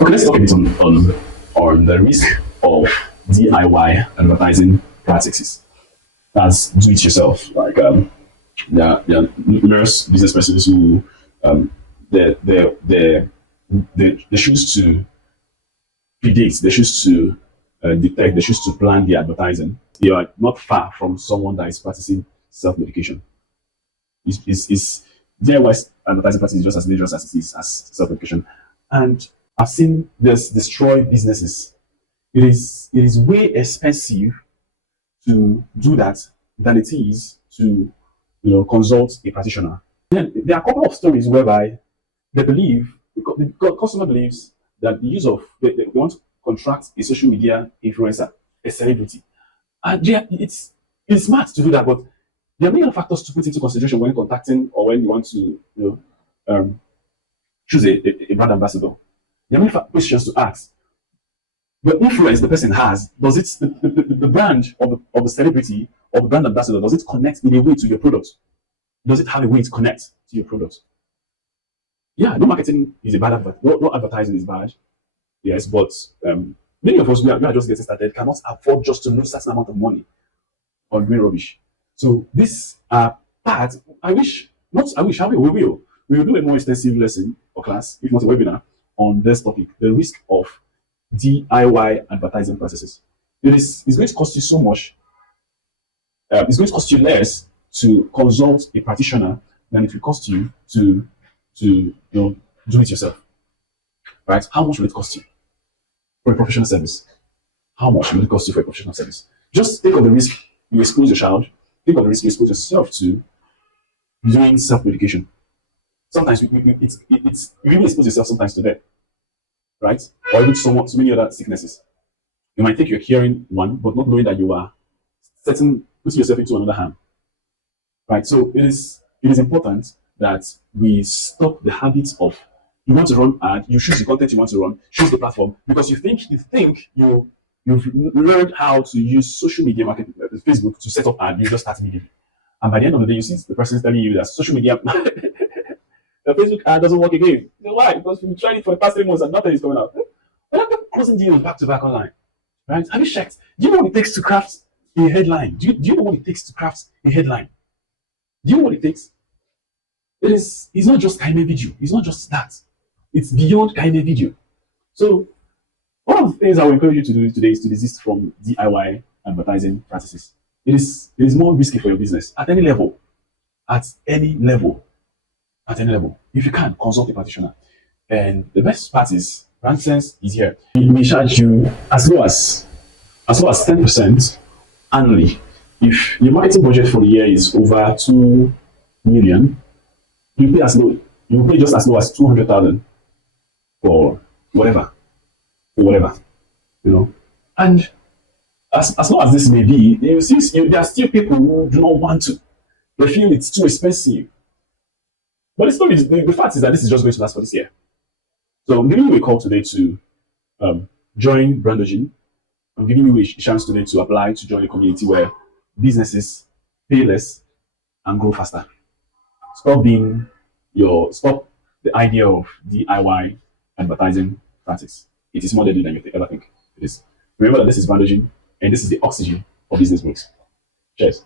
Okay, let's talk a bit on the risk of DIY advertising practices. That's do it yourself. Like there are numerous business persons who um, they they they they choose to predict, they choose to detect, they choose to plan the advertising. They are not far from someone that is practicing self-medication. Is DIY advertising practice is just as dangerous as it is as self-medication. And I've seen this destroy businesses. It is way expensive to do that than it is to consult a practitioner. Then there are a couple of stories whereby they believe the customer believes that the use of they want to contract a social media influencer, a celebrity. And yeah, it's smart to do that, but there are many other factors to put into consideration when contacting or when you want to um, choose a brand ambassador. There are many questions to ask. The influence the person has, does it the brand of the celebrity or the brand ambassador, does it connect in a way to your product? Does it have a way to connect to your product? Yeah, no marketing is a bad no advertising is bad. Yes, but many of us we are just getting started, cannot afford just to lose certain amount of money on doing rubbish. So this part, I wish not I wish how we will do a more extensive lesson or class, if not a webinar, on this topic, the risk of DIY advertising processes. It's going to cost you so much. It's going to cost you less to consult a practitioner than it will cost you to do it yourself. Right? How much will it cost you for a professional service? How much will it cost you for a professional service? Just think of the risk you expose your child. Think of the risk you expose yourself to doing self-medication. Sometimes you even expose yourself sometimes to that, right? Or even so many other sicknesses. You might think you're curing one, but not knowing that you are putting yourself into another harm. Right? So it is important that we stop the habits of you want to run ad, you choose the content you want to run, choose the platform, because you've learned how to use social media marketing, Facebook, to set up ad, you just start immediately. And by the end of the day, you see the person is telling you that social media the Facebook ad doesn't work again. You know why? Because we tried it for the past 3 months and nothing is coming out. But I'm closing deals back to back online. Right? Have you checked? Do you know what it takes to craft a headline? Do you know what it takes to craft a headline? Do you know what it takes? It's not just Kaime video. It's not just that. It's beyond Kaime video. So one of the things I will encourage you to do today is to desist from DIY advertising practices. It is more risky for your business at any level. At any level. At any level. If you can, consult a practitioner. And the best part is brand sense is here. We may charge you as low as 10% annually. If your marketing budget for the year is over 2 million, you pay just as low as 200,000 for whatever. For whatever. And as low as this may be, there are still people who do not want to. They feel it's too expensive. But the fact is that this is just going to last for this year. So I'm giving you a call today to join Brandogen. I'm giving you a chance today to apply to join a community where businesses pay less and grow faster. Stop the idea of DIY advertising practice. It is more deadly than you ever think it is. Remember that this is Brandogen and this is the oxygen of business growth. Cheers.